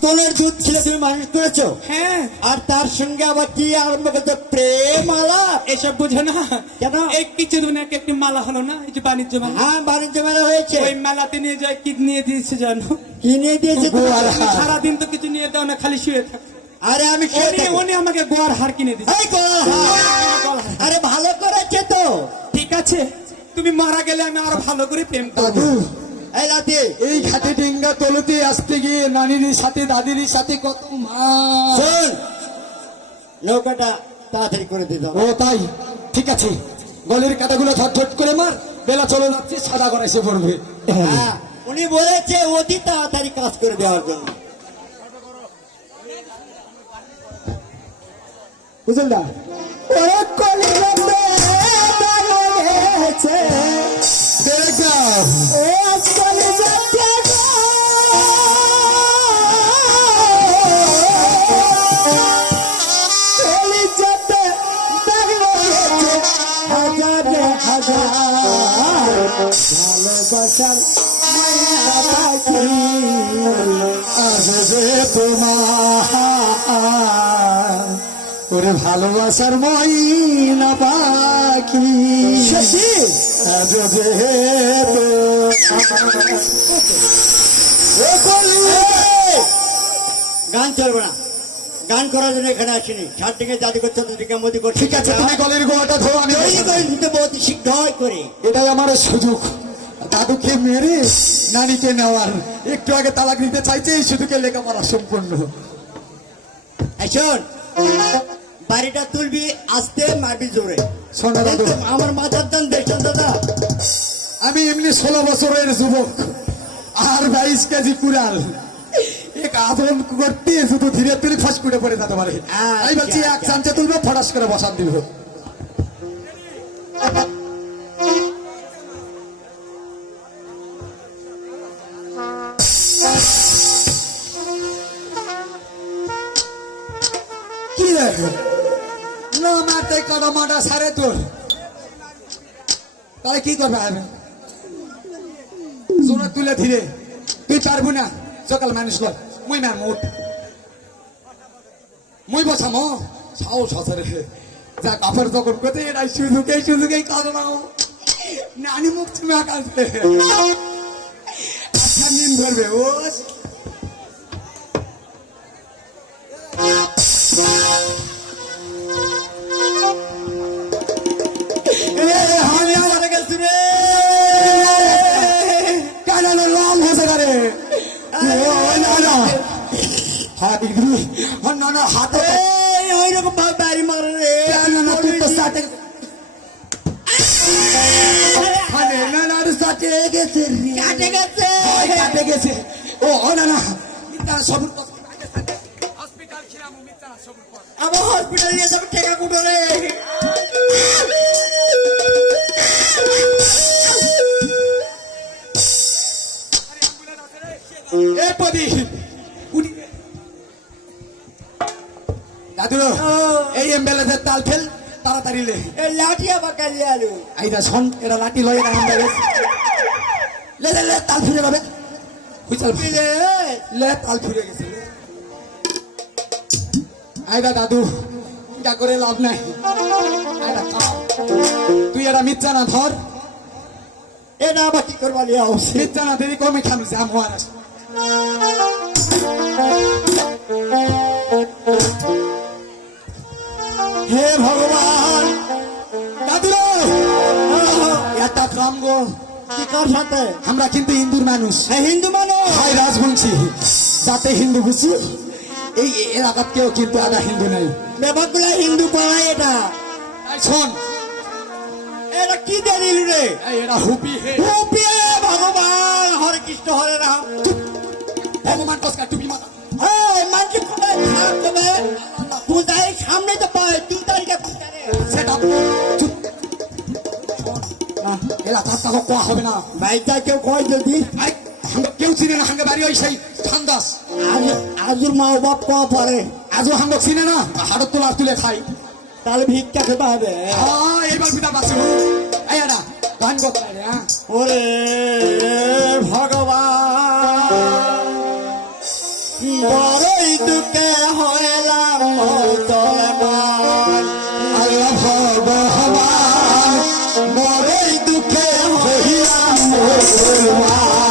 স্তনের দুধ ছেলে তুমি মানুষ করেছো। হ্যাঁ, আর তার সঙ্গে আবার কি আরম্ভ করছো? প্রেম আলাপ। এসব বুঝো না। কেন? এই কিছুদিন আগে একটি মালা হলো না, এই যে বাণিজ্য মেলা। হ্যাঁ, বাণিজ্য মেলা হয়েছে। ওই মেলাতে নিয়ে যায় কি নিয়ে দিয়েছে জানো? কি নিয়ে দিয়েছে? গোয়ার হার। সারাদিন তো কিছু নিয়ে দাও না, খালি শুয়ে থাকো। আরে আমি উনি আমাকে গোয়ার হার কিনে দিয়েছে। এই গোয়ার হার। আরে ভালো করেছে তো। ঠিক আছে, তুমি মারা গেলে আমি আরো ভালো করে প্রেম করবো। দাদু এই লাতি, এই ঘাটে ডিঙ্গা তলতে আসতে গিয়ে নানির সাথে দাদির সাথে কত মাছ। শোন, নৌকাটা তাড়াতাড়ি করে দিতে হবে। ও তাই, ঠিক আছে, গলের কাটাগুলো ঝটঝট করে মার, বেলা চলে যাচ্ছে, সাদা করে এসে পড়বে। হ্যাঁ, উনি বলেছে অতি তাড়াতাড়ি কাজ করে দেওয়ার জন্য। বুঝল না? ওরে কলিজাতে দাগ লেগেছে, ও আজ কলিজাতে গো। কলিজাতে দাগ লেগেছে, হাজারে হাজার ভালোবাসার মায়া পাখি আসবে তোমার। ওরে ভালোবাসার ময়না পাখি আসবে গান চলবে না, গান করার জন্য এখানে আসিনি। চারদিকে জাদুঘর চতুর্দিকে মোদি করছে। ঠিক আছে, তুমি গলের গোয়াটা ধরো, আমি তৈরি করে দিতে বহুত শীঘ্র করে। এটাই আমার সুযোগ, দাদুকে মেরে নানিকে নেওয়ার। একটু আগে তালাক নিতে চাইছে, এই সুযোগে লেখাপড়া সম্পূর্ণ। এই শোন, বাড়িটা তুলবি আস্তে, মারবি জোরে। শোন না দাদু, কিন্তু আমার মাথার দান দেখছেন দাদা, আমি এমনি 16 বছরের যুবক আর 22 কেজি কুড়াল। এক আদরণ করতে শুধু ধীরে তুলি ফাঁস করে পড়ে যেতে পারে। আমি বলছি এক চামচে তুলবো, ফটাস করে বসান দিব। কি রে না মারতে কাটা মাটা সারে তোর, তাহলে কি করবে? আমি জোরে তুলে ধীরে, তুই পারবো না, সকাল মানুষ লয়, মুই ম্যাম উঠ, মুই বসাম সাহস আছে রে। যা কাপড় যখন কোথায় এটা সুযোগেই কাজে নাও, নানি মুখ তুমি আকাশে আচ্ছা নিন ধরবে। ও হাতে ওই রকম ভাবে বাড়ি মারে রে। কাটে গেছে। আমার হসপিটাল নিয়ে যাবে, টেকা কুটোরে। দাদু এই এম্বুলেন্সের তাল ফেল তাড়াতাড়ি লে। লাঠি আবার কালিয়ে আলু। এইটা শোন, এরা লাঠি লয় না এম্বুলেন্স। লে লে লে তাল ফিরে যাবে, হুইসাল ফিরে লে, তাল ফিরে গেছে। আইদা দাদু, যা করে লাভ নাই। আইদা খাও, তুই এরা মিথ্যা না ধর। এটা আবার কি করবা লিয়া হচ্ছে? মিথ্যা না দেরি কমে খাম যা মহারাজ। হে ভগবান, দাদু একটা কাম গো, কি কার সাথে? আমরা কিন্তু হিন্দুর মানুষ, হ্যাঁ, হিন্দু মানুষ। ভাই রাজবংশী, যাতে হিন্দু বুঝি। এই এলাকাত কেউ কিন্তু আধা হিন্দু নাই। ব্যাপারগুলো হিন্দু পাড়ায় এটা। শোন, এটা কি দলিল রে? এরা হুপি হে হুপি, ভগবান, হরে কৃষ্ণ হরে রাম। ভগবান কসকা টুপি মাথা। এই মানুষ কোথায় থাকবে? পূজায় সামনে তো পায়, 2 তারিখে পূজা রে। সেটা চুপ। এলাকা তাকে কোয়া হবে না। ভাইটা কেউ কয় যদি কেউ চিনে না, হাঙ্গে বাড়ি ওই সেই ঠান্দাস। আজুর মা বাপ কোয়া পরে, আজও হাঙ্গ চিনে না, হাড়ত তোলা তুলে খাই। তাহলে ভিক্ষা খেতে হবে। এইবার পিতা বাঁচি এই না গান করতে রে। ওরে ভগবান, কি বড়ই দুঃখে হইলাম মুসলমান আল্লাহ ভগবান বড়ই দুঃখে হইলাম মুসলমান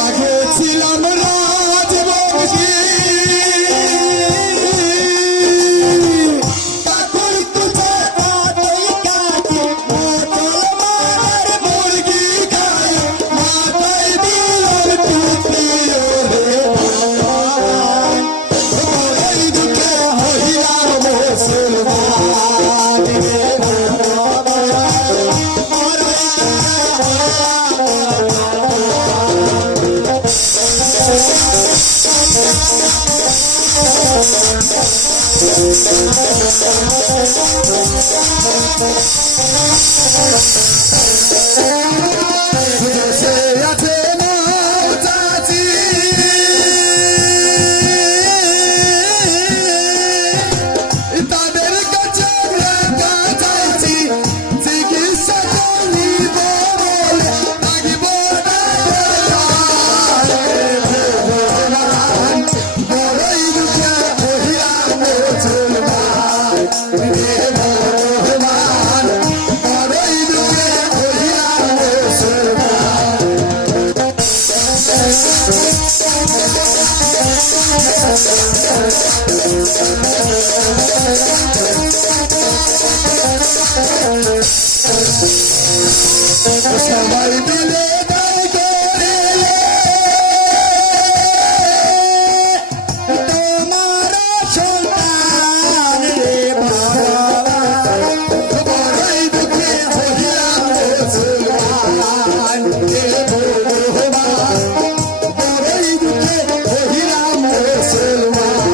আগে ছিলাম রাজবংশী কাকুর কুচে কাটই কাটে মুসলমানের মুরগি খাই মাথায় দিলাম টুপি ওরে বড়ই দুঃখে হইলাম মুসলমান দেশে আছে না চাচি তাদের কাছে টাকা চাইছি চিকিৎসা করিব বলে থাকিব বড়ই দুঃখে হইলাম মুসলমান রে ভগবান বড়ই দুঃখে হইলাম মুসলমান সবাই মিলে দায় করে তোমার সন্তান রে ভগবান বড়ই দুঃখে হইলাম মুসলমান রে ভগবান বড়ই দুঃখে হইলাম মুসলমান